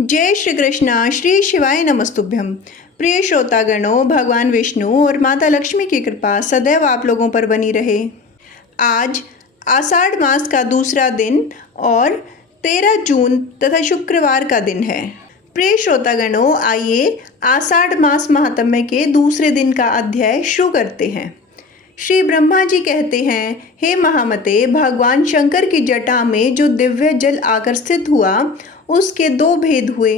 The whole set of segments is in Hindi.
जय श्री कृष्णा। श्री शिवाय नमस्तुभ्यम। प्रिय श्रोतागणों, भगवान विष्णु और माता लक्ष्मी की कृपा सदैव आप लोगों पर बनी रहे। आज आषाढ़ मास का दूसरा दिन और 13 जून तथा शुक्रवार का दिन है। प्रिय श्रोतागणों, आइए आषाढ़ मास महात्म्य के दूसरे दिन का अध्याय शुरू करते हैं। श्री ब्रह्मा जी कहते हैं, हे महामते, भगवान शंकर की जटा में जो दिव्य जल आकर्षित हुआ उसके दो भेद हुए,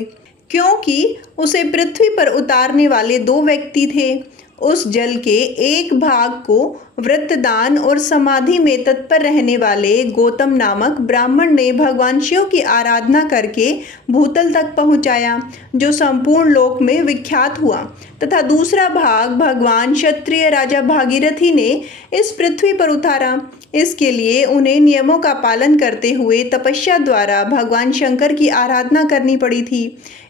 क्योंकि उसे पृथ्वी पर उतारने वाले दो व्यक्ति थे। उस जल के एक भाग को व्रतदान और समाधि में तत्पर रहने वाले गौतम नामक ब्राह्मण ने भगवान शिव की आराधना करके भूतल तक पहुंचाया, जो संपूर्ण लोक में विख्यात हुआ, तथा दूसरा भाग भगवान क्षत्रिय राजा भागीरथी ने इस पृथ्वी पर उतारा। इसके लिए उन्हें नियमों का पालन करते हुए तपस्या द्वारा भगवान शंकर की आराधना करनी पड़ी थी।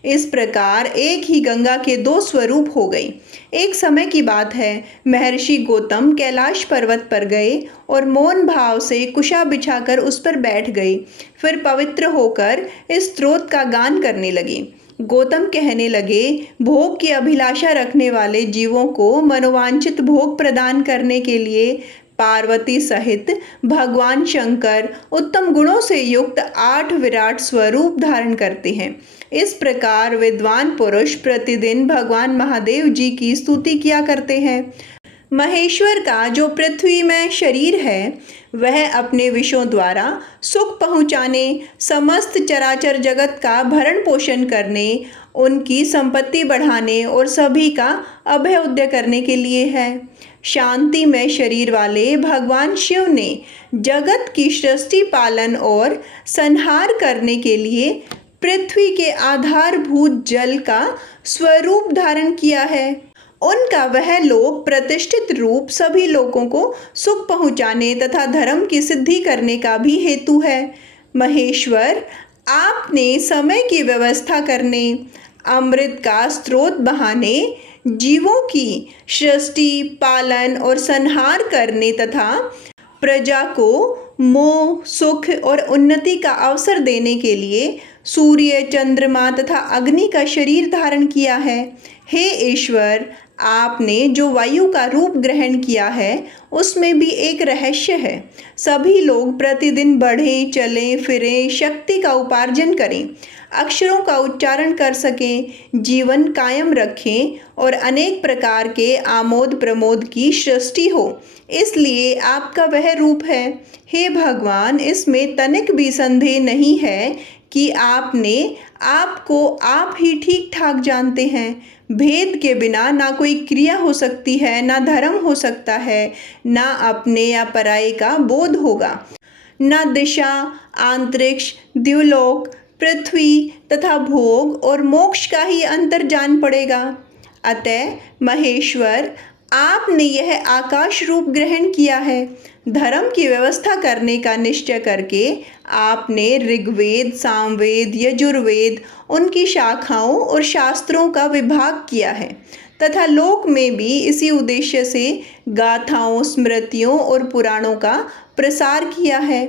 इस प्रकार एक ही गंगा के दो स्वरूप हो गए। एक समय की बात है, महर्षि गौतम कैलाश पर्वत पर गए और मौन भाव से कुशा बिछाकर उस पर बैठ गए। फिर पवित्र होकर इस स्तोत्र का गान करने लगे। गौतम कहने लगे, भोग की अभिलाषा रखने वाले जीवों को मनोवांछित भोग प्रदान करने के लिए पार्वती सहित भगवान शंकर उत्तम गुणों से युक्त 8 विराट स्वरूप धारण करते हैं। इस प्रकार विद्वान पुरुष प्रतिदिन भगवान महादेव जी की स्तुति किया करते हैं। महेश्वर का जो पृथ्वी में शरीर है, वह अपने विषयों द्वारा सुख पहुँचाने, समस्त चराचर जगत का भरण पोषण करने, उनकी संपत्ति बढ़ाने और सभी का अभ्युदय करने के लिए है। शांति में शरीर वाले भगवान शिव ने जगत की सृष्टि, पालन और संहार करने के लिए पृथ्वी के आधारभूत जल का स्वरूप धारण किया है। उनका वह लोक प्रतिष्ठित रूप सभी लोगों को सुख पहुँचाने तथा धर्म की सिद्धि करने का भी हेतु है। महेश्वर, आपने समय की व्यवस्था करने, अमृत का स्रोत बहाने, जीवों की सृष्टि, पालन और संहार करने तथा प्रजा को मोह, सुख और उन्नति का अवसर देने के लिए सूर्य, चंद्रमा तथा अग्नि का शरीर धारण किया है। हे ईश्वर, आपने जो वायु का रूप ग्रहण किया है उसमें भी एक रहस्य है। सभी लोग प्रतिदिन बढ़ें, चलें, फिरें, शक्ति का उपार्जन करें, अक्षरों का उच्चारण कर सकें, जीवन कायम रखें और अनेक प्रकार के आमोद प्रमोद की सृष्टि हो, इसलिए आपका वह रूप है। हे भगवान, इसमें तनिक भी संदेह नहीं है कि आपने आपको आप ही ठीक ठाक जानते हैं। भेद के बिना ना कोई क्रिया हो सकती है, ना धर्म हो सकता है, ना अपने या पराये का बोध होगा, ना दिशा, अंतरिक्ष, द्युलोक, पृथ्वी तथा भोग और मोक्ष का ही अंतर जान पड़ेगा। अतः महेश्वर, आपने यह आकाश रूप ग्रहण किया है। धर्म की व्यवस्था करने का निश्चय करके आपने ऋग्वेद, सामवेद, यजुर्वेद, उनकी शाखाओं और शास्त्रों का विभाग किया है तथा लोक में भी इसी उद्देश्य से गाथाओं, स्मृतियों और पुराणों का प्रसार किया है।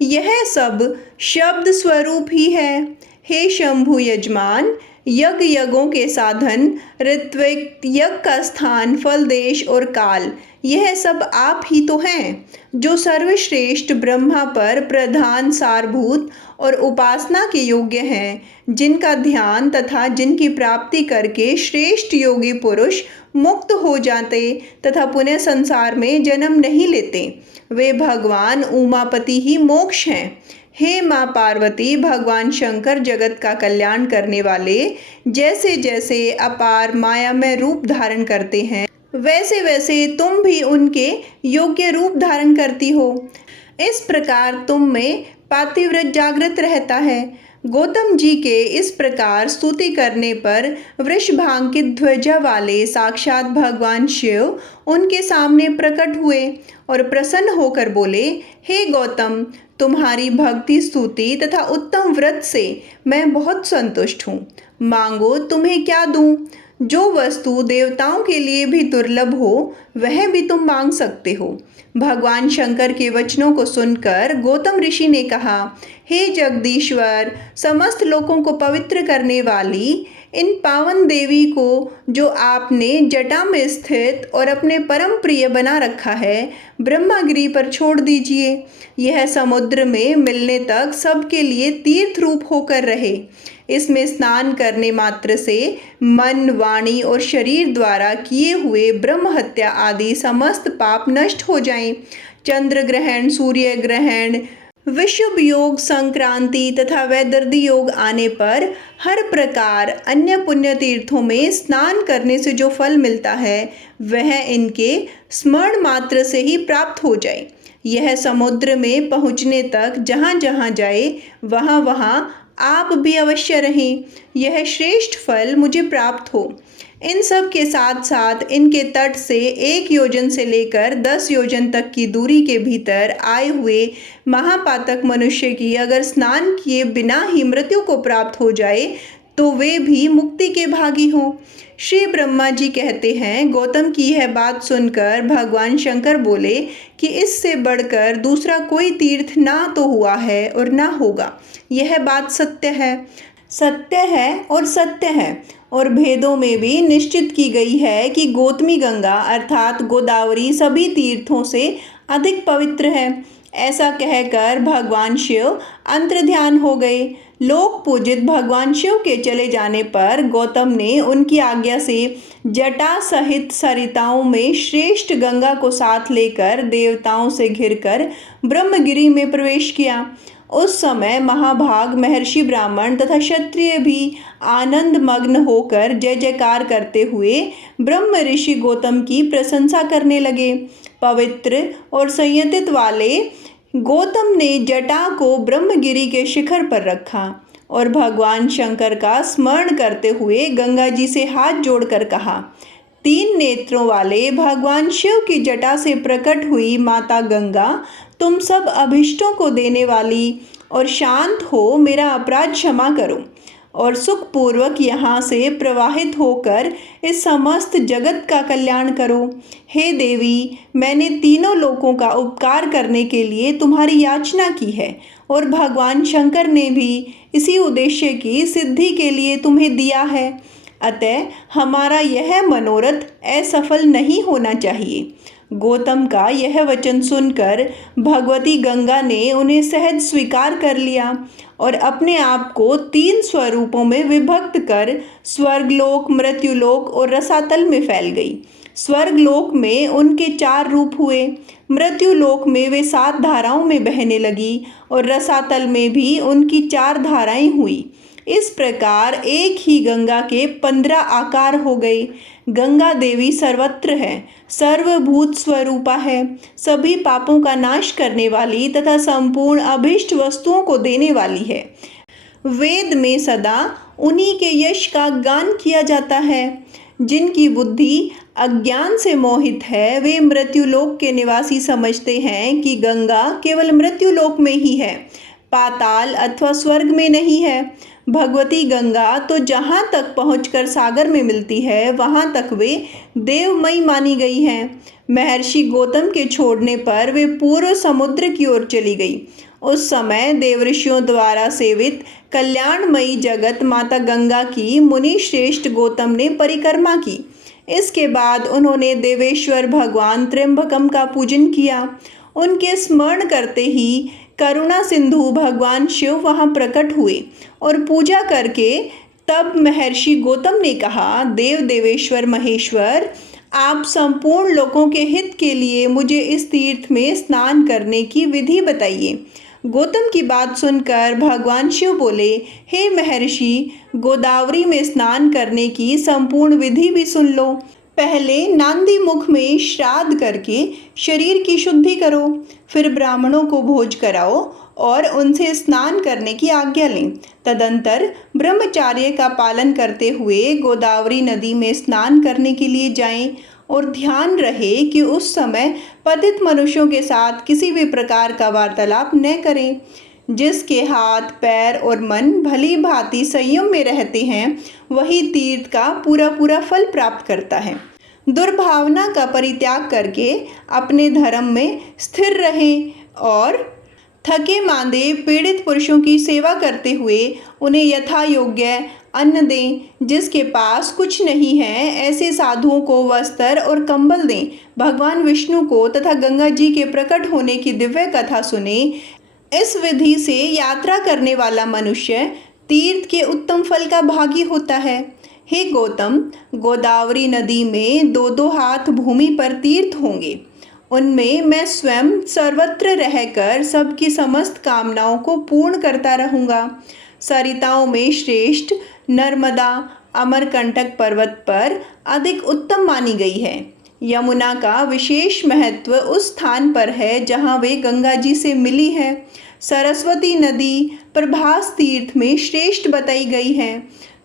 यह सब शब्द स्वरूप ही है। हे शंभु यजमान, यज्ञ, यज्ञों के साधन, ऋत्विक, यज्ञ का स्थान, फल, देश और काल, यह सब आप ही तो हैं, जो सर्वश्रेष्ठ ब्रह्मा पर प्रधान, सारभूत और उपासना के योग्य हैं, जिनका ध्यान तथा जिनकी प्राप्ति करके श्रेष्ठ योगी पुरुष मुक्त हो जाते तथा पुनः संसार में जन्म नहीं लेते। वे भगवान उमापति ही मोक्ष हैं। हे माँ पार्वती, भगवान शंकर जगत का कल्याण करने वाले जैसे जैसे अपार मायामय रूप धारण करते हैं, वैसे वैसे तुम भी उनके योग्य रूप धारण करती हो। इस प्रकार तुम में पातिव्रत जागृत रहता है। गौतम जी के इस प्रकार स्तुति करने पर वृषभांकित ध्वजा वाले साक्षात भगवान शिव उनके सामने प्रकट हुए और प्रसन्न होकर बोले, हे गौतम, तुम्हारी भक्ति, स्तुति तथा उत्तम व्रत से मैं बहुत संतुष्ट हूँ। मांगो, तुम्हें क्या दूँ। जो वस्तु देवताओं के लिए भी दुर्लभ हो वह भी तुम मांग सकते हो। भगवान शंकर के वचनों को सुनकर गौतम ऋषि ने कहा, हे जगदीश्वर, समस्त लोगों को पवित्र करने वाली इन पावन देवी को जो आपने जटा में स्थित और अपने परम प्रिय बना रखा है, ब्रह्मगिरी पर छोड़ दीजिए। यह समुद्र में मिलने तक सबके लिए तीर्थ रूप होकर रहे। इसमें स्नान करने मात्र से मन, वाणी और शरीर द्वारा किए हुए ब्रह्म हत्या आदि समस्त पाप नष्ट हो जाएं। चंद्र ग्रहण, सूर्य ग्रहण, विषुव योग, संक्रांति तथा वैदर्दी योग आने पर हर प्रकार अन्य पुण्य तीर्थों में स्नान करने से जो फल मिलता है वह इनके स्मरण मात्र से ही प्राप्त हो जाए। यह समुद्र में पहुँचने तक जहाँ जहाँ जाए वहाँ वहाँ आप भी अवश्य रहें। यह श्रेष्ठ फल मुझे प्राप्त हो। इन सब के साथ साथ इनके तट से 1 योजन से लेकर 10 योजन तक की दूरी के भीतर आए हुए महापातक मनुष्य की अगर स्नान किए बिना ही मृत्यु को प्राप्त हो जाए तो वे भी मुक्ति के भागी हों। श्री ब्रह्मा जी कहते हैं, गौतम की यह बात सुनकर भगवान शंकर बोले कि इससे बढ़कर दूसरा कोई तीर्थ ना तो हुआ है और ना होगा। यह बात सत्य है और सत्य है और भेदों में भी निश्चित की गई है कि गौतमी गंगा अर्थात गोदावरी सभी तीर्थों से अधिक पवित्र है। ऐसा कहकर भगवान शिव अंतर्ध्यान हो गए। लोक पूजित भगवान शिव के चले जाने पर गौतम ने उनकी आज्ञा से जटा सहित सरिताओं में श्रेष्ठ गंगा को साथ लेकर देवताओं से घिरकर ब्रह्मगिरी में प्रवेश किया। उस समय महाभाग महर्षि ब्राह्मण तथा क्षत्रिय भी आनंद मग्न होकर जय जयकार करते हुए ब्रह्म ऋषि गौतम की प्रशंसा करने लगे। पवित्र और संयतित वाले गौतम ने जटा को ब्रह्मगिरी के शिखर पर रखा और भगवान शंकर का स्मरण करते हुए गंगा जी से हाथ जोड़कर कहा, 3 नेत्रों वाले भगवान शिव की जटा से प्रकट हुई माता गंगा, तुम सब अभिष्टों को देने वाली और शांत हो, मेरा अपराध क्षमा करो और सुखपूर्वक यहाँ से प्रवाहित होकर इस समस्त जगत का कल्याण करो। हे देवी, मैंने तीनों लोकों का उपकार करने के लिए तुम्हारी याचना की है और भगवान शंकर ने भी इसी उद्देश्य की सिद्धि के लिए तुम्हें दिया है। अतः हमारा यह मनोरथ असफल नहीं होना चाहिए। गौतम का यह वचन सुनकर भगवती गंगा ने उन्हें सहज स्वीकार कर लिया और अपने आप को 3 स्वरूपों में विभक्त कर स्वर्गलोक, मृत्युलोक और रसातल में फैल गई। स्वर्गलोक में उनके 4 रूप हुए, मृत्युलोक में वे 7 धाराओं में बहने लगी और रसातल में भी उनकी 4 धाराएं हुई। इस प्रकार एक ही गंगा के 15 आकार हो गए। गंगा देवी सर्वत्र है, सर्वभूत स्वरूपा है, सभी पापों का नाश करने वाली तथा संपूर्ण अभिष्ट वस्तुओं को देने वाली है। वेद में सदा उन्हीं के यश का गान किया जाता है। जिनकी बुद्धि अज्ञान से मोहित है वे मृत्युलोक के निवासी समझते हैं कि गंगा केवल मृत्युलोक में ही है, पाताल अथवा स्वर्ग में नहीं है। भगवती गंगा तो जहाँ तक पहुँचकर सागर में मिलती है वहाँ तक वे देवमयी मानी गई हैं। महर्षि गौतम के छोड़ने पर वे पूर्व समुद्र की ओर चली गई। उस समय देवऋषियों द्वारा सेवित कल्याणमयी जगत माता गंगा की मुनि श्रेष्ठ गौतम ने परिक्रमा की। इसके बाद उन्होंने देवेश्वर भगवान त्र्यंबकम का पूजन किया। उनके स्मरण करते ही करुणा सिंधु भगवान शिव वहाँ प्रकट हुए और पूजा करके तब महर्षि गौतम ने कहा, देव देवेश्वर महेश्वर, आप संपूर्ण लोगों के हित के लिए मुझे इस तीर्थ में स्नान करने की विधि बताइए। गौतम की बात सुनकर भगवान शिव बोले, हे महर्षि, गोदावरी में स्नान करने की संपूर्ण विधि भी सुन लो। पहले नांदी मुख में श्राद्ध करके शरीर की शुद्धि करो, फिर ब्राह्मणों को भोज कराओ और उनसे स्नान करने की आज्ञा लें। तदंतर ब्रह्मचार्य का पालन करते हुए गोदावरी नदी में स्नान करने के लिए जाएं और ध्यान रहे कि उस समय पतित मनुष्यों के साथ किसी भी प्रकार का वार्तालाप न करें। जिसके हाथ पैर और मन भली भांति संयम में रहते हैं वही तीर्थ का पूरा पूरा फल प्राप्त करता है। दुर्भावना का परित्याग करके अपने धर्म में स्थिर रहें और थके मांदे पीड़ित पुरुषों की सेवा करते हुए उन्हें यथा योग्य अन्न दें। जिसके पास कुछ नहीं है ऐसे साधुओं को वस्त्र और कंबल दें। भगवान विष्णु को तथा गंगा जी के प्रकट होने की दिव्य कथा सुने। इस विधि से यात्रा करने वाला मनुष्य तीर्थ के उत्तम फल का भागी होता है। हे गौतम, गोदावरी नदी में 2-2 हाथ भूमि पर तीर्थ होंगे। उनमें मैं स्वयं सर्वत्र रहकर सबकी समस्त कामनाओं को पूर्ण करता रहूँगा। सरिताओं में श्रेष्ठ नर्मदा अमरकंटक पर्वत पर अधिक उत्तम मानी गई है। यमुना का विशेष महत्व उस स्थान पर है जहाँ वे गंगा जी से मिली है। सरस्वती नदी प्रभास तीर्थ में श्रेष्ठ बताई गई है।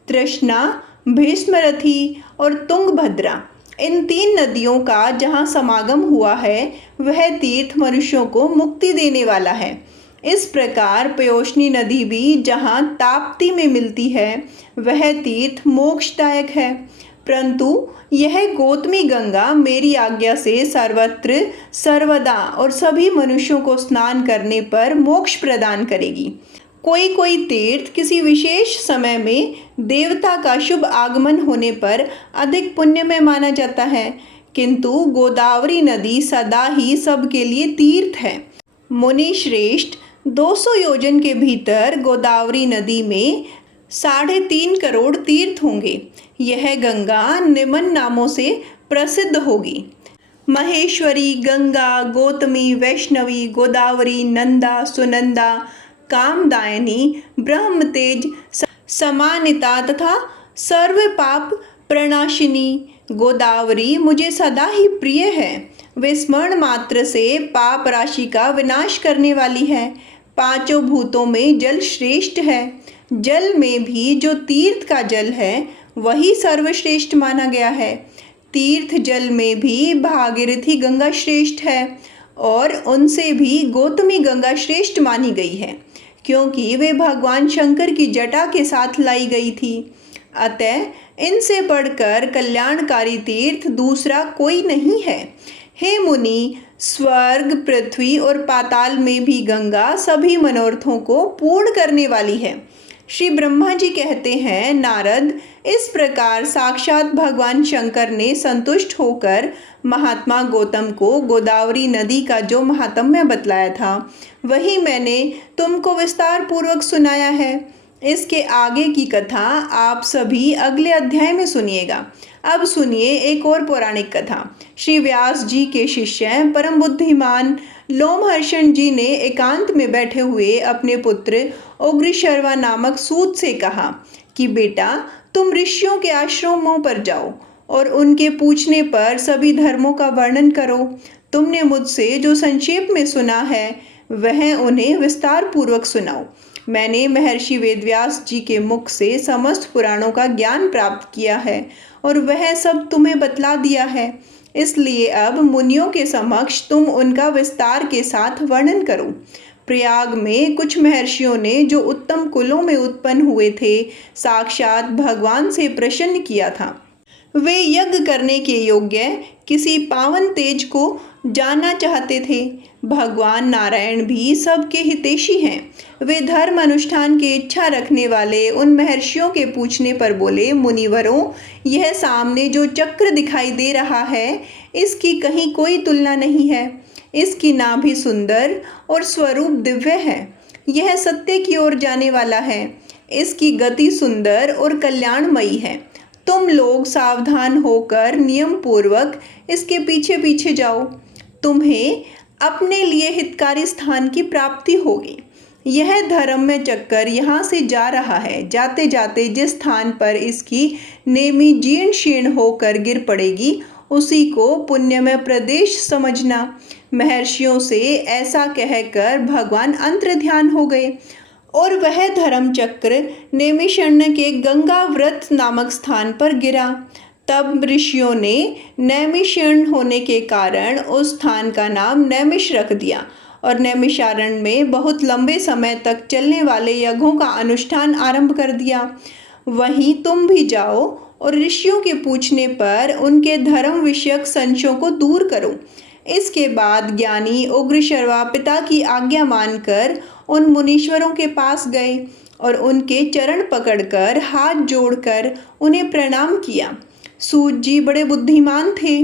तृष्णा, भीष्मरथी और तुंगभद्रा, इन 3 नदियों का जहाँ समागम हुआ है वह तीर्थ मनुष्यों को मुक्ति देने वाला है। इस प्रकार पयोष्णी नदी भी जहाँ ताप्ती में मिलती है वह तीर्थ मोक्षदायक है। परंतु यह गौतमी गंगा मेरी आज्ञा से सर्वत्र सर्वदा और सभी मनुष्यों को स्नान करने पर मोक्ष प्रदान करेगी। कोई कोई तीर्थ किसी विशेष समय में देवता का शुभ आगमन होने पर अधिक पुण्यमय माना जाता है, किंतु गोदावरी नदी सदा ही सबके लिए तीर्थ है। मुनि श्रेष्ठ, 200 योजन के भीतर गोदावरी नदी में 3.5 करोड़ तीर्थ होंगे। यह गंगा निम्न नामों से प्रसिद्ध होगी: महेश्वरी, गंगा, गौतमी, वैष्णवी, गोदावरी, नंदा, सुनंदा, कामदायिनी, ब्रह्मतेज, समानिता तथा सर्व पाप प्रणाशिनी। गोदावरी मुझे सदा ही प्रिय है। वे स्मरण मात्र से पाप राशि का विनाश करने वाली है। 5 भूतों में जल श्रेष्ठ है। जल में भी जो तीर्थ का जल है वही सर्वश्रेष्ठ माना गया है। तीर्थ जल में भी भागीरथी गंगा श्रेष्ठ है और उनसे भी गौतमी गंगा श्रेष्ठ मानी गई है, क्योंकि वे भगवान शंकर की जटा के साथ लाई गई थी। अतः इनसे बढ़कर कल्याणकारी तीर्थ दूसरा कोई नहीं है। हे मुनि, स्वर्ग, पृथ्वी और पाताल में भी गंगा सभी मनोरथों को पूर्ण करने वाली है। श्री ब्रह्मा जी कहते हैं, नारद, इस प्रकार साक्षात भगवान शंकर ने संतुष्ट होकर महात्मा गौतम को गोदावरी नदी का जो महात्म्य बतलाया था वही मैंने तुमको विस्तार पूर्वक सुनाया है। इसके आगे की कथा आप सभी अगले अध्याय में सुनिएगा। अब सुनिए एक और पौराणिक कथा। श्री व्यास जी के शिष्य परम बुद्धिमान लोमहर्षण जी ने एकांत में बैठे हुए अपने पुत्र उग्रशर्वा नामक सूत से कहा कि बेटा, तुम ऋषियों के आश्रमों पर जाओ और उनके पूछने पर सभी धर्मों का वर्णन करो। तुमने मुझसे जो संक्षेप में सुना है वह उन्हें विस्तार पूर्वक सुनाओ। मैंने महर्षि वेदव्यास जी के मुख से समस्त पुराणों का ज्ञान प्राप्त किया है और वह सब तुम्हें बतला दिया है। इसलिए अब मुनियों के समक्ष तुम उनका विस्तार के साथ वर्णन करो। प्रयाग में कुछ महर्षियों ने जो उत्तम कुलों में उत्पन्न हुए थे, साक्षात भगवान से प्रसन्न किया था। वे यज्ञ करने के योग्य किसी पावन तेज को जानना चाहते थे। भगवान नारायण भी सबके हितैषी हैं। वे धर्म अनुष्ठान की इच्छा रखने वाले उन महर्षियों के पूछने पर बोले, मुनिवरों, यह सामने जो चक्र दिखाई दे रहा है इसकी कहीं कोई तुलना नहीं है। इसकी नाभि सुंदर और स्वरूप दिव्य है। यह सत्य की ओर जाने वाला है। इसकी गति सुंदर और कल्याणमयी है। तुम लोग सावधान होकर नियम पूर्वक इसके पीछे पीछे जाओ। तुम्हें अपने लिए हितकारी स्थान की प्राप्ति होगी। यह धर्ममय चक्कर यहाँ से जा रहा है। जाते जाते जिस स्थान पर इसकी नेमी जीर्ण शीर्ण होकर गिर पड़ेगी उसी को पुण्यमय प्रदेश समझना। महर्षियों से ऐसा कहकर भगवान अंतर्ध्यान हो गए और वह धर्म चक्र नैमिषण्य के गंगाव्रत नामक स्थान पर गिरा। तब ऋषियों ने नैमिषण्य होने के कारण उस स्थान का नाम नैमिष रख दिया और नैमिषारण्य में बहुत लंबे समय तक चलने वाले यज्ञों का अनुष्ठान आरंभ कर दिया। वहीं तुम भी जाओ और ऋषियों के पूछने पर उनके धर्म विषयक संशयों को दूर करो। इसके बाद ज्ञानी उग्रशर्वा पिता की आज्ञा मानकर उन मुनीश्वरों के पास गए और उनके चरण पकड़कर हाथ जोड़कर उन्हें प्रणाम किया। सूत जी बड़े बुद्धिमान थे।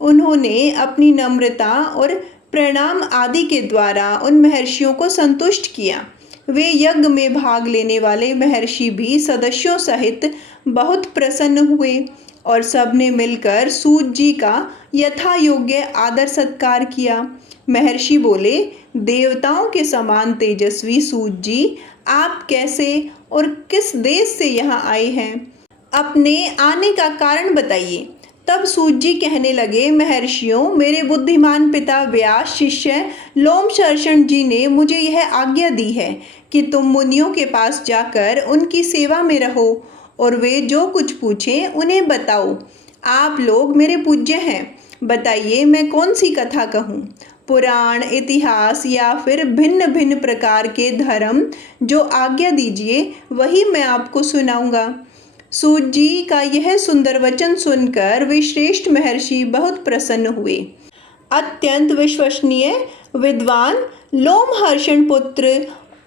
उन्होंने अपनी नम्रता और प्रणाम आदि के द्वारा उन महर्षियों को संतुष्ट किया। वे यज्ञ में भाग लेने वाले महर्षि भी सदस्यों सहित बहुत प्रसन्न हुए और सबने मिलकर सूत जी का यथा योग्य आदर सत्कार किया। महर्षि बोले, देवताओं के समान तेजस्वी सूत जी, आप कैसे और किस देश से यहाँ आए हैं? अपने आने का कारण बताइए। तब सूत जी कहने लगे, महर्षियों, मेरे बुद्धिमान पिता व्यास शिष्य लोमशर्षण जी ने मुझे यह आज्ञा दी है कि तुम मुनियों के पास जाकर उनकी सेवा में रहो और वे जो कुछ पूछें उन्हें बताओ। आप लोग मेरे पूज्य हैं। बताइए, मैं कौन सी कथा कहूँ? पुराण, इतिहास या फिर भिन्न भिन्न प्रकार के धर्म? जो आज्ञा दीजिए वही मैं आपको सुनाऊंगा। सूत जी का यह सुंदर वचन सुनकर वे श्रेष्ठ महर्षि बहुत प्रसन्न हुए। अत्यंत विश्वसनीय विद्वान लोमहर्षण पुत्र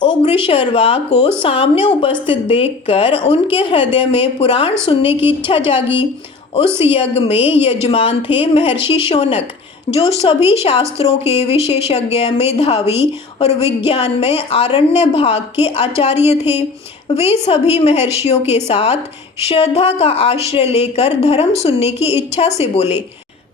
उग्रशर्वा को सामने उपस्थित देखकर उनके हृदय में पुराण सुनने की इच्छा जागी। उस यज्ञ में यजमान थे महर्षि शौनक, जो सभी शास्त्रों के विशेषज्ञ, मेधावी और विज्ञान में आरण्य भाग के आचार्य थे। वे सभी महर्षियों के साथ श्रद्धा का आश्रय लेकर धर्म सुनने की इच्छा से बोले।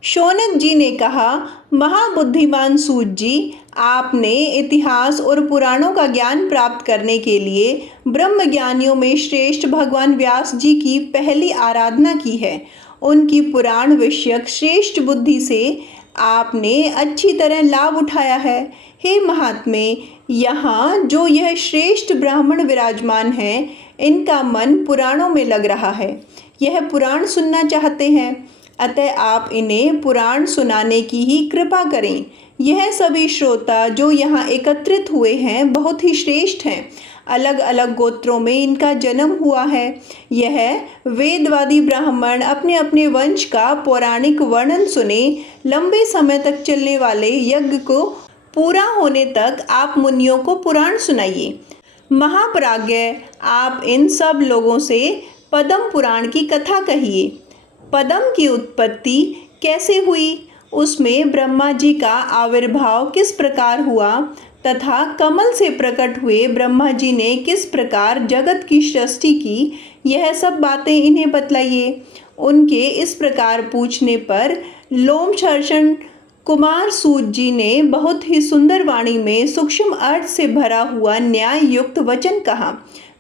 शौनक जी ने कहा, महाबुद्धिमान सूत जी, आपने इतिहास और पुराणों का ज्ञान प्राप्त करने के लिए ब्रह्म ज्ञानियों में श्रेष्ठ भगवान व्यास जी की पहली आराधना की है। उनकी पुराण विषयक श्रेष्ठ बुद्धि से आपने अच्छी तरह लाभ उठाया है। हे महात्मे, यहाँ जो यह श्रेष्ठ ब्राह्मण विराजमान हैं, इनका मन पुराणों में लग रहा है। यह पुराण सुनना चाहते हैं, अतः आप इन्हें पुराण सुनाने की ही कृपा करें। यह सभी श्रोता जो यहाँ एकत्रित हुए हैं बहुत ही श्रेष्ठ हैं। अलग अलग गोत्रों में इनका जन्म हुआ है। यह वेदवादी ब्राह्मण अपने अपने वंश का पौराणिक वर्णन सुने। लंबे समय तक चलने वाले यज्ञ को पूरा होने तक आप मुनियों को पुराण सुनाइए। महाप्राज्ञ, आप इन सब लोगों से पद्म पुराण की कथा कहिए। पद्म की उत्पत्ति कैसे हुई, उसमें ब्रह्मा जी का आविर्भाव किस प्रकार हुआ तथा कमल से प्रकट हुए ब्रह्मा जी ने किस प्रकार जगत की सृष्टि की, यह सब बातें इन्हें बतलाइए। उनके इस प्रकार पूछने पर लोमशर्षण कुमार सूत जी ने बहुत ही सुंदर वाणी में सूक्ष्म अर्थ से भरा हुआ न्याय युक्त वचन कहा।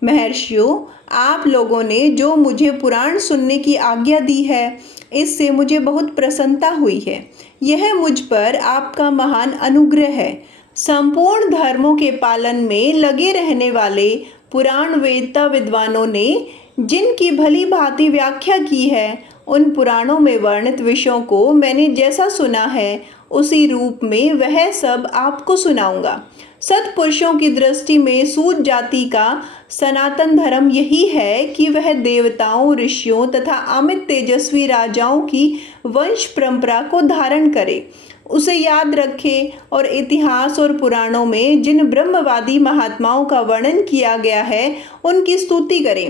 महर्षियों, आप लोगों ने जो मुझे पुराण सुनने की आज्ञा दी है, इससे मुझे बहुत प्रसन्नता हुई है। यह मुझ पर आपका महान अनुग्रह है। संपूर्ण धर्मों के पालन में लगे रहने वाले पुराण वेदता विद्वानों ने जिनकी भली भांति व्याख्या की है, उन पुराणों में वर्णित विषयों को मैंने जैसा सुना है, उसी रूप में वह सब आपको सुनाऊंगा। सत्पुरुषों की दृष्टि में सूत जाति का सनातन धर्म यही है कि वह देवताओं, ऋषियों तथा अमित तेजस्वी राजाओं की वंश परंपरा को धारण करे, उसे याद रखे और इतिहास और पुराणों में जिन ब्रह्मवादी महात्माओं का वर्णन किया गया है, उनकी स्तुति करे।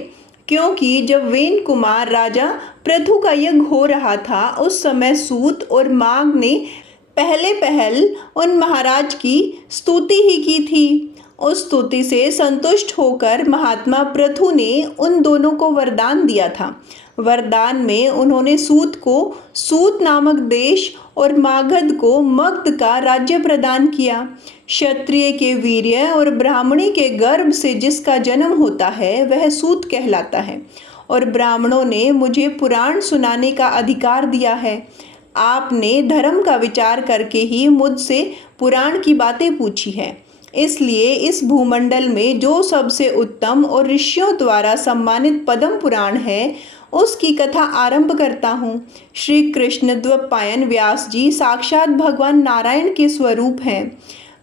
क्योंकि जब वेन कुमार राजा पृथु का यज्ञ हो रहा था, उस समय सूत और माघ ने पहल उन महाराज की स्तुति ही की थी। उस स्तुति से संतुष्ट होकर महात्मा पृथु ने उन दोनों को वरदान दिया था। वरदान में उन्होंने सूत को सूत नामक देश और मागध को मगध का राज्य प्रदान किया। क्षत्रिय के वीर्य और ब्राह्मणी के गर्भ से जिसका जन्म होता है, वह सूत कहलाता है। और ब्राह्मणों ने मुझे पुराण सुनाने का अधिकार दिया है। आपने धर्म का विचार करके ही मुझसे पुराण की बातें पूछी है, इसलिए इस भूमंडल में जो सबसे उत्तम और ऋषियों द्वारा सम्मानित पद्म पुराण है, उसकी कथा आरंभ करता हूँ। श्री कृष्ण द्वैपायन व्यास जी साक्षात भगवान नारायण के स्वरूप हैं।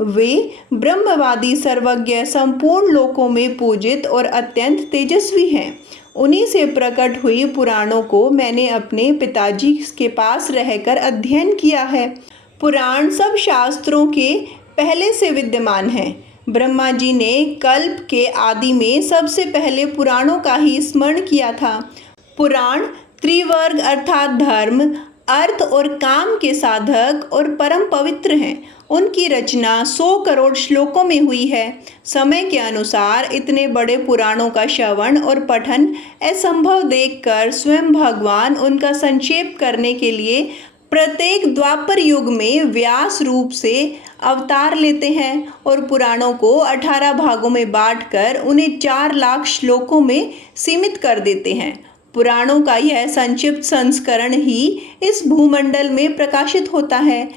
वे ब्रह्मवादी, सर्वज्ञ, संपूर्ण लोकों में पूजित और अत्यंत तेजस्वी हैं। उन्हीं से प्रकट हुई पुराणों को मैंने अपने पिताजी के पास रहकर अध्ययन किया है। पुराण सब शास्त्रों के पहले से विद्यमान हैं। ब्रह्मा जी ने कल्प के आदि में सबसे पहले पुराणों का ही स्मरण किया था। पुराण त्रिवर्ग अर्थात धर्म, अर्थ और काम के साधक और परम पवित्र हैं। उनकी रचना 100 करोड़ श्लोकों में हुई है। समय के अनुसार इतने बड़े पुराणों का श्रवण और पठन असंभव देखकर स्वयं भगवान उनका संक्षेप करने के लिए प्रत्येक द्वापर युग में व्यास रूप से अवतार लेते हैं और पुराणों को 18 भागों में बांटकर उन्हें 4 लाख श्लोकों में सीमित कर देते हैं। पुराणों का यह संक्षिप्त संस्करण ही इस भूमंडल में प्रकाशित होता है।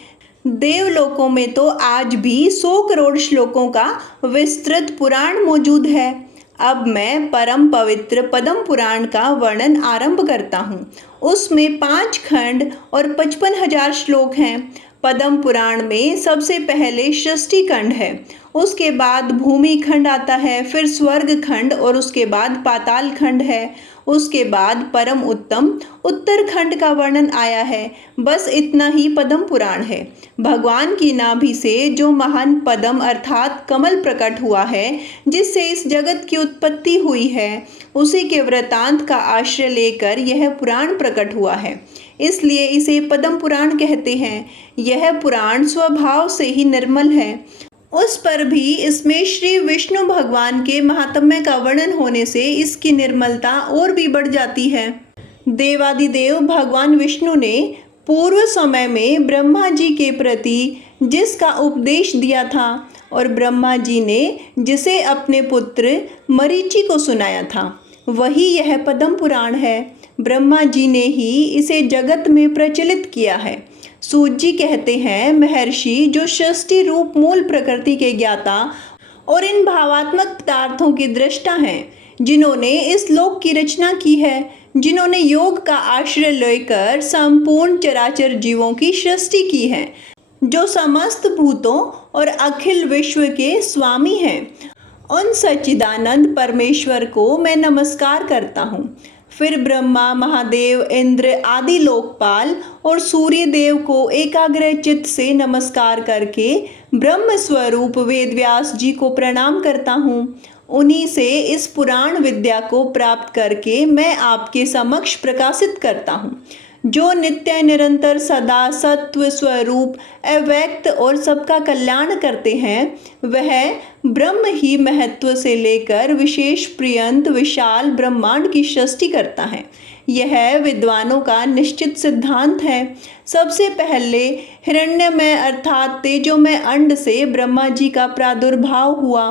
देवलोकों में तो आज भी 100 करोड़ श्लोकों का विस्तृत पुराण मौजूद है। अब मैं परम पवित्र पद्म पुराण का वर्णन आरंभ करता हूँ। उसमें 5 खंड और 55,000 श्लोक हैं। पद्म पुराण में सबसे पहले सृष्टि खंड है, उसके बाद भूमि खंड आता है, फिर स्वर्ग खंड और उसके बाद पाताल खंड है। उसके बाद परम उत्तम उत्तरखंड का वर्णन आया है। बस इतना ही पद्म पुराण है। भगवान की नाभि से जो महान पद्म अर्थात कमल प्रकट हुआ है, जिससे इस जगत की उत्पत्ति हुई है, उसी के वृतांत का आश्रय लेकर यह पुराण प्रकट हुआ है। इसलिए इसे पद्म पुराण कहते हैं। यह पुराण स्वभाव से ही निर्मल है। उस पर भी इसमें श्री विष्णु भगवान के महात्म्य का वर्णन होने से इसकी निर्मलता और भी बढ़ जाती है। देवादिदेव भगवान विष्णु ने पूर्व समय में ब्रह्मा जी के प्रति जिसका उपदेश दिया था और ब्रह्मा जी ने जिसे अपने पुत्र मरीचि को सुनाया था, वही यह पद्म पुराण है। ब्रह्मा जी ने ही इसे जगत में प्रचलित किया है। सूत जी कहते हैं, महर्षि जो सृष्टि रूप मूल प्रकृति के ज्ञाता और इन भावात्मक पदार्थों के दृष्टा हैं, जिन्होंने इस लोक की रचना की है, जिन्होंने योग का आश्रय लेकर संपूर्ण चराचर जीवों की सृष्टि की है, जो समस्त भूतों और अखिल विश्व के स्वामी हैं, उन सच्चिदानंद परमेश्वर को मैं नमस्कार करता हूँ। फिर ब्रह्मा, महादेव, इंद्र आदि लोकपाल और सूर्य देव को एकाग्र चित्त से नमस्कार करके ब्रह्म स्वरूप वेदव्यास जी को प्रणाम करता हूँ। उन्हीं से इस पुराण विद्या को प्राप्त करके मैं आपके समक्ष प्रकाशित करता हूँ। जो नित्य निरंतर सदा सत्व स्वरूप अव्यक्त और सबका कल्याण करते हैं, वह ब्रह्म ही महत्व से लेकर विशेष पर्यंत विशाल ब्रह्मांड की सृष्टि करता है। यह विद्वानों का निश्चित सिद्धांत है। सबसे पहले हिरण्यमय अर्थात तेजोमय अंड से ब्रह्मा जी का प्रादुर्भाव हुआ।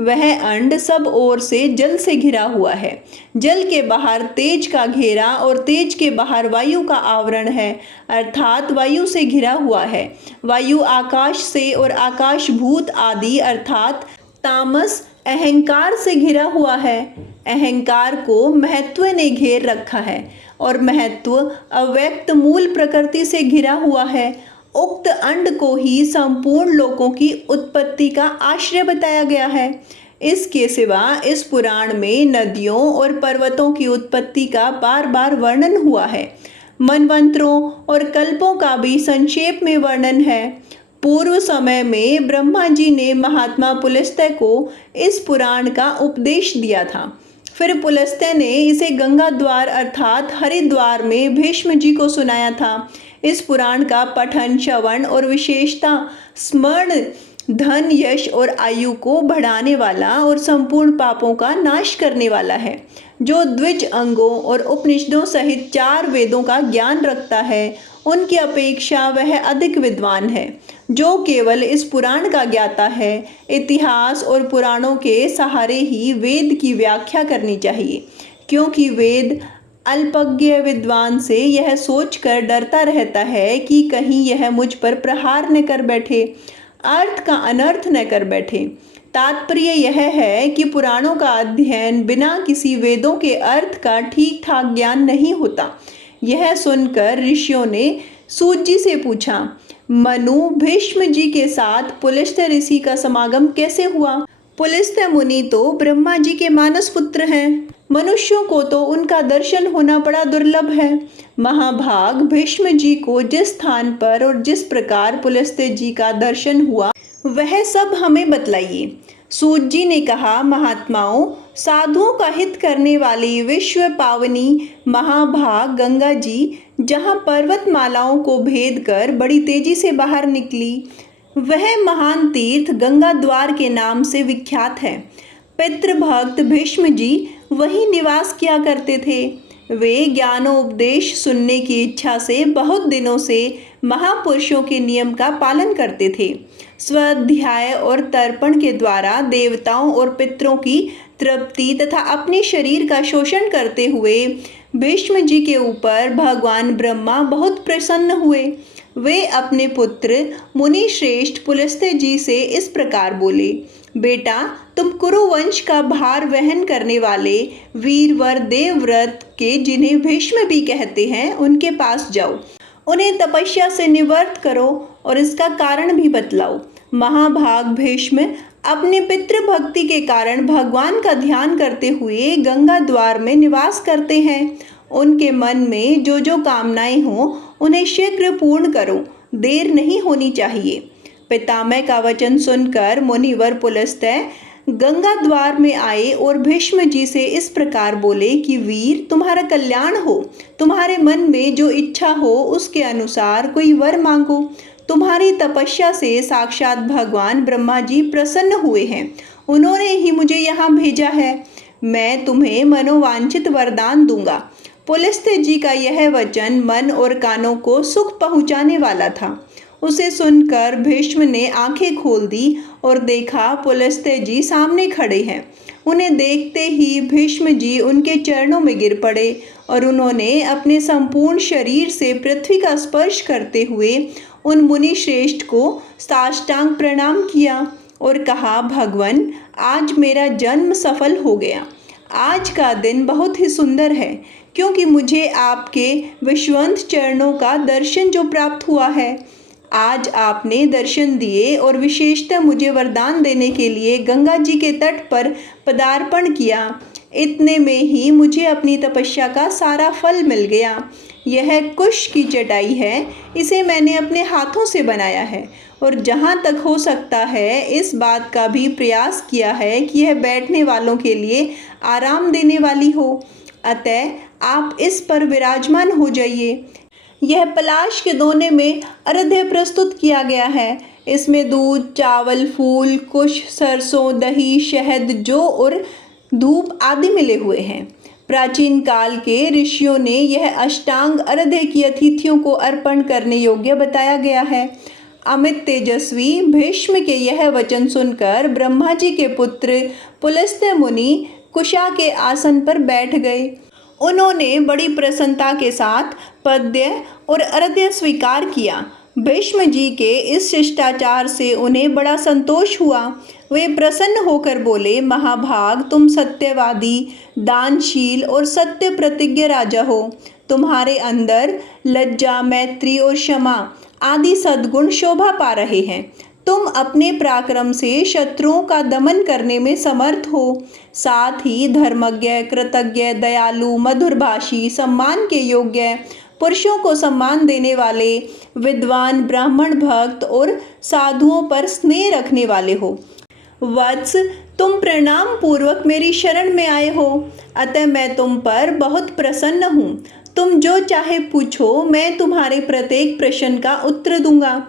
वह अंड सब ओर से जल से घिरा हुआ है। जल के बाहर तेज का घेरा और तेज के बाहर वायु का आवरण है, अर्थात वायु से घिरा हुआ है। वायु आकाश से और आकाश भूत आदि अर्थात तामस अहंकार से घिरा हुआ है। अहंकार को महत्व ने घेर रखा है और महत्व अव्यक्त मूल प्रकृति से घिरा हुआ है। उक्त अंड को ही संपूर्ण लोकों की उत्पत्ति का आश्रय बताया गया है। इसके सिवा इस पुराण में नदियों और पर्वतों की उत्पत्ति का बार बार वर्णन हुआ है। मनवंतरों और कल्पों का भी संक्षेप में वर्णन है। पूर्व समय में ब्रह्मा जी ने महात्मा पुलस्त्य को इस पुराण का उपदेश दिया था। फिर पुलस्त्य ने इसे गंगा द्वार अर्थात हरिद्वार में भीष्म जी को सुनाया था। इस पुराण का पठन, श्रवण और विशेषता स्मरण धन, यश और आयु को बढ़ाने वाला और संपूर्ण पापों का नाश करने वाला है। जो द्विज अंगों और उपनिषदों सहित 4 वेदों का ज्ञान रखता है, उनकी अपेक्षा वह अधिक विद्वान है। जो केवल इस पुराण का ज्ञाता है, इतिहास और पुराणों के सहारे ही वेद की व्याख्या करनी चाहिए, क्योंकि वेद अल्पज्ञ विद्वान से यह सोचकर डरता रहता है कि कहीं यह मुझ पर प्रहार न कर बैठे, अर्थ का अनर्थ न कर बैठे। तात्पर्य यह है कि पुराणों का अध्ययन बिना किसी वेदों के अर्थ का ठीक ठाक ज्ञान नहीं होता। यह सुनकर ऋषियों ने सूत जी से पूछा, मनु भीष्म जी के साथ पुलस्त्य ऋषि का समागम कैसे हुआ? पुलस्त्य मुनि तो ब्रह्मा जी के मानस पुत्र हैं। मनुष्यों को तो उनका दर्शन होना बड़ा दुर्लभ है। महाभाग भीष्म जी को जिस स्थान पर और जिस प्रकार पुलस्त्य जी का दर्शन हुआ वह सब हमें बतलाइए। सूत जी ने कहा, महात्माओं, साधुओं का हित करने वाली विश्व पावनी महाभाग गंगा जी जहाँ पर्वतमालाओं को भेद कर बड़ी तेजी से बाहर निकली, वह महान तीर्थ गंगा द्वार के नाम से विख्यात है। पितृभक्त भीष्म जी वहीं निवास किया करते थे। वे ज्ञानोपदेश सुनने की इच्छा से बहुत दिनों से महापुरुषों के नियम का पालन करते थे। स्वाध्याय और तर्पण के द्वारा देवताओं और पितरों की तृप्ति तथा अपने शरीर का शोषण करते हुए भीष्म जी के ऊपर भगवान ब्रह्मा बहुत प्रसन्न हुए। वे अपने पुत्र मुनि श्रेष्ठ पुलस्त्य जी से इस प्रकार बोले, बेटा, तुम कुरुवंश का भार वहन करने वाले वीरवर देवव्रत के, जिन्हें भीष्म भी कहते हैं, उनके पास जाओ। उन्हें तपस्या से निवृत्त करो और इसका कारण भी बतलाओ। महाभाग भीष्म अपने पितृभक्ति के कारण भगवान का ध्यान करते हुए गंगा द्वार में निवास करते हैं। उनके मन में जो जो कामनाएं हों उन्हें शीघ्र पूर्ण करो, देर नहीं होनी चाहिए। पितामह का वचन सुनकर मुनिवर पुलस्त्य गंगा द्वार में आए और भीष्म जी से इस प्रकार बोले कि वीर, तुम्हारा कल्याण हो। तुम्हारे मन में जो इच्छा हो उसके अनुसार कोई वर मांगो। तुम्हारी तपस्या से साक्षात भगवान ब्रह्मा जी प्रसन्न हुए हैं। उन्होंने ही मुझे यहाँ भेजा है। मैं तुम्हें मनोवांछित वरदान दूंगा। पुलस्त्य जी का यह वचन मन और कानों को सुख पहुँचाने वाला था। उसे सुनकर भीष्म ने आंखें खोल दी और देखा पुलस्त्य जी सामने खड़े हैं। उन्हें देखते ही भीष्म जी उनके चरणों में गिर पड़े और उन्होंने अपने संपूर्ण शरीर से पृथ्वी का स्पर्श करते हुए उन मुनि श्रेष्ठ को साष्टांग प्रणाम किया और कहा, भगवन, आज मेरा जन्म सफल हो गया। आज का दिन बहुत ही सुंदर है, क्योंकि मुझे आपके विश्वंत चरणों का दर्शन जो प्राप्त हुआ है। आज आपने दर्शन दिए और विशेषतः मुझे वरदान देने के लिए गंगा जी के तट पर पदार्पण किया। इतने में ही मुझे अपनी तपस्या का सारा फल मिल गया। यह कुश की चटाई है, इसे मैंने अपने हाथों से बनाया है और जहाँ तक हो सकता है इस बात का भी प्रयास किया है कि यह बैठने वालों के लिए आराम देने वाली हो। अतः आप इस पर विराजमान हो जाइए। यह पलाश के दोने में अर्घ्य प्रस्तुत किया गया है। इसमें दूध, चावल, फूल, कुश, सरसों, दही, शहद, जौ और धूप आदि मिले हुए हैं। प्राचीन काल के ऋषियों ने यह अष्टांग अर्घ्य की अतिथियों को अर्पण करने योग्य बताया गया है। अमित तेजस्वी भीष्म के यह वचन सुनकर ब्रह्मा जी के पुत्र पुलस्त्य मुनि कुशा के आसन पर बैठ गए। उन्होंने बड़ी प्रसन्नता के साथ पद्य और अर्घ्य स्वीकार किया। भीष्म जी के इस शिष्टाचार से उन्हें बड़ा संतोष हुआ। वे प्रसन्न होकर बोले, महाभाग, तुम सत्यवादी, दानशील और सत्य प्रतिज्ञ राजा हो। तुम्हारे अंदर लज्जा, मैत्री और क्षमा आदि सद्गुण शोभा पा रहे हैं। तुम अपने पराक्रम से शत्रुओं का दमन करने में समर्थ हो। साथ ही धर्मज्ञ, कृतज्ञ, दयालु, मधुरभाषी, सम्मान के योग्य, पुरुषों को सम्मान देने वाले, विद्वान, ब्राह्मण, भक्त और साधुओं पर स्नेह रखने वाले हो। वत्स, तुम प्रणाम पूर्वक मेरी शरण में आए हो, अतः मैं तुम पर बहुत प्रसन्न हूँ। तुम जो चाहे पूछो, मैं तुम्हारे प्रत्येक प्रश्न का उत्तर दूंगा।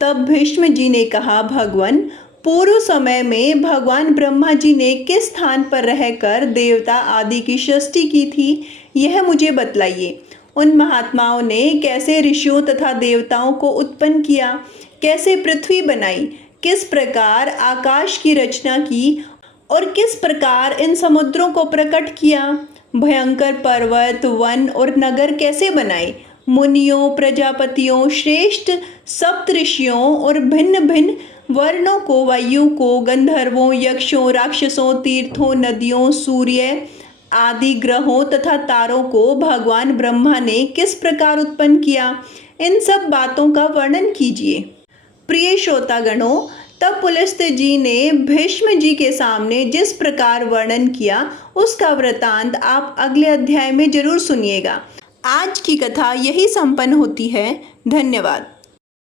तब भीष्म जी ने कहा, भगवान, पूर्व समय में भगवान ब्रह्मा जी ने किस स्थान पर रहकर देवता आदि की सृष्टि की थी, यह मुझे बतलाइए। उन महात्माओं ने कैसे ऋषियों तथा देवताओं को उत्पन्न किया, कैसे पृथ्वी बनाई, किस प्रकार आकाश की रचना की और किस प्रकार इन समुद्रों को प्रकट किया, भयंकर पर्वत, वन और नगर कैसे बनाए, मुनियों, प्रजापतियों, श्रेष्ठ सप्तऋषियों और भिन्न भिन्न वर्णों को, वायु को, गंधर्वों, यक्षों, राक्षसों, तीर्थों, नदियों, सूर्य आदि ग्रहों तथा तारों को भगवान ब्रह्मा ने किस प्रकार उत्पन्न किया, इन सब बातों का वर्णन कीजिए। प्रिय श्रोतागणों, तब पुलस्त्य जी ने भीष्म जी के सामने जिस प्रकार वर्णन किया उसका वृतांत आप अगले अध्याय में जरूर सुनिएगा। आज की कथा यही संपन्न होती है। धन्यवाद।